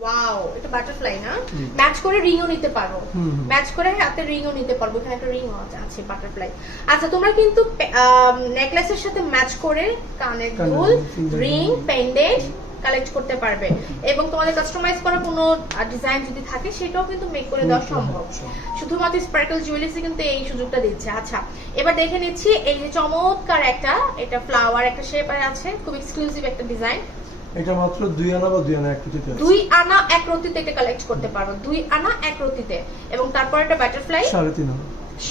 Wow, এটা butterfly না? Match করে রিংও নিতে পারো, ম্যাচ করে হাতে রিংও নিতে পারবো। এখানে একটা রিং আছে বাটারফ্লাই। আচ্ছা, তোমরা কিন্তু নেকলেসের সাথে ম্যাচ করে কানের দুল, রিং, পেন্ডেন্ট কালেক্ট করতে পারবে এবং তোমাদের কাস্টমাইজ করা কোনো ডিজাইন যদি থাকে সেটাও কিন্তু মেক করে দেওয়া সম্ভব। শুধুমাত্র স্পার্কল জুয়েলার্সে কিন্তু এই সুযোগটা দিচ্ছে। আচ্ছা, এবার দেখে নিচ্ছি এই যে চমৎকার একটা, এটা ফ্লাওয়ার একটা শেপে আছে, খুব এক্সক্লুসিভ একটা ডিজাইন। এটা মাত্র 2 আনা বা 2 আনা এক রতিতে আছে। 2 আনা এক রতিতে এটা কালেক্ট করতে পারো, 2 আনা এক রতিতে। এবং তারপর এটা বাটারফ্লাই 3.5 আনা,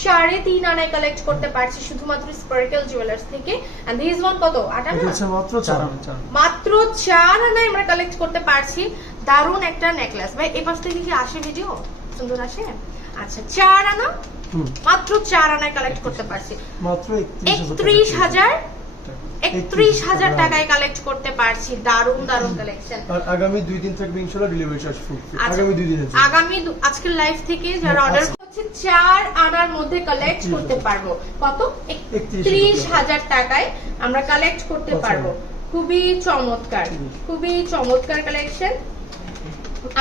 3.5 আনায় কালেক্ট করতে পারছি শুধুমাত্র স্পার্কল জুয়েলার্স থেকে। এন্ড দিস ওয়ান কত? 8 আনা? এটা মাত্র 4 আনা, মাত্র 4 আনায় আমরা কালেক্ট করতে পারছি। দারুন একটা নেকলেস। ভাই এই পাশ থেকে কি আসে ভিডিও? সুন্দর আসে? আচ্ছা, 4 আনা মাত্র 4 আনায় কালেক্ট করতে পারছি, মাত্র 31,000 টাকায় কালেক্ট করতে পারছি। দারুন দারুন কালেকশন। আর আগামী 2 দিন থাকবে ইনশাআল্লাহ ডেলিভারি চার্জ ফ্রি। আগামী 2 দিন আছে। আগামী আজকের লাইভ থেকে যারা অর্ডার করছে 4 আনার মধ্যে কালেক্ট করতে পারবো। কত? 31,000 টাকায় আমরা কালেক্ট করতে পারবো। খুবই চমৎকার, খুবই চমৎকার কালেকশন।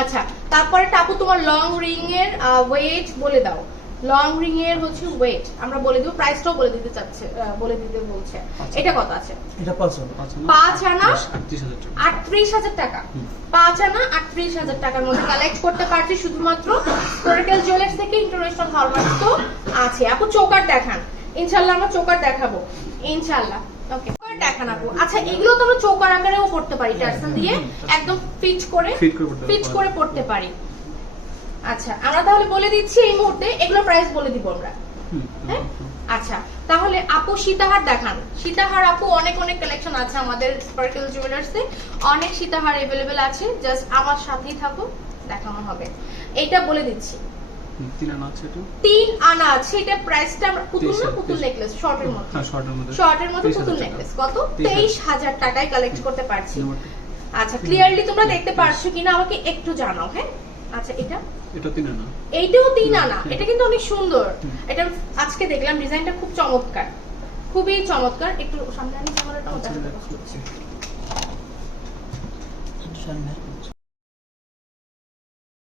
আচ্ছা, তারপরে টাপু তোমার লং রিং এর ওয়েট বলে দাও। লং রিং এর হচ্ছে ওয়েট আমরা বলে দেব, প্রাইসটাও বলে দিতে চাচ্ছে, বলে দিতে বলছে। এটা কত আছে? এটা 5 আনা, 5 আনা 38,000 টাকা। 5 আনা 38,000 টাকার মধ্যে কালেক্ট করতে পারছি শুধুমাত্র স্পার্কল জুয়েলার্স থেকে। ইন্টারন্যাশনাল হলমার্ক তো আছে। আপু চোকার দেখান, ইনশাআল্লাহ আমরা চোকার দেখাবো ইনশাআল্লাহ। ওকে, চোকার দেখান আপু। আচ্ছা, এগুলো তো আমরা চোকার আকারেও পড়তে পারি, টার্সেল দিয়ে একদম ফিট করে পড়তে পারি। আচ্ছা, আমরা তাহলে বলে দিচ্ছি এই মুহূর্তে এগুলো প্রাইস বলে দিব আমরা। হ্যাঁ, আচ্ছা তাহলে আপু সীতাহার দেখান। সীতাহার আপু অনেক অনেক কালেকশন আছে আমাদের স্পার্কল জুয়েলার্সে, অনেক সীতাহার अवेलेबल আছে। জাস্ট আমার সাথেই থাকো, দেখানো হবে। এটা বলে দিচ্ছি 3 আনা আছে। এটা 3 আনা আছে। এটা প্রাইসটা আমরা পুতুল না, পুতুল নেকলেস শর্টের মধ্যে, হ্যাঁ শর্টের মধ্যে পুতুল নেকলেস কত? 23,000 টাকায় কালেক্ট করতে পারছি। আচ্ছা, ক্লিয়ারলি তোমরা দেখতে পারছো কিনা আমাকে একটু জানাও। হ্যাঁ, আচ্ছা এটা 3 আনা, এইটাও 3 আনা। এটা কিন্তু অনেক সুন্দর। এটা আজকে দেখলাম ডিজাইনটা খুব চমৎকার, খুবই চমৎকার। একটু সামনে আনি ক্যামেরাটা।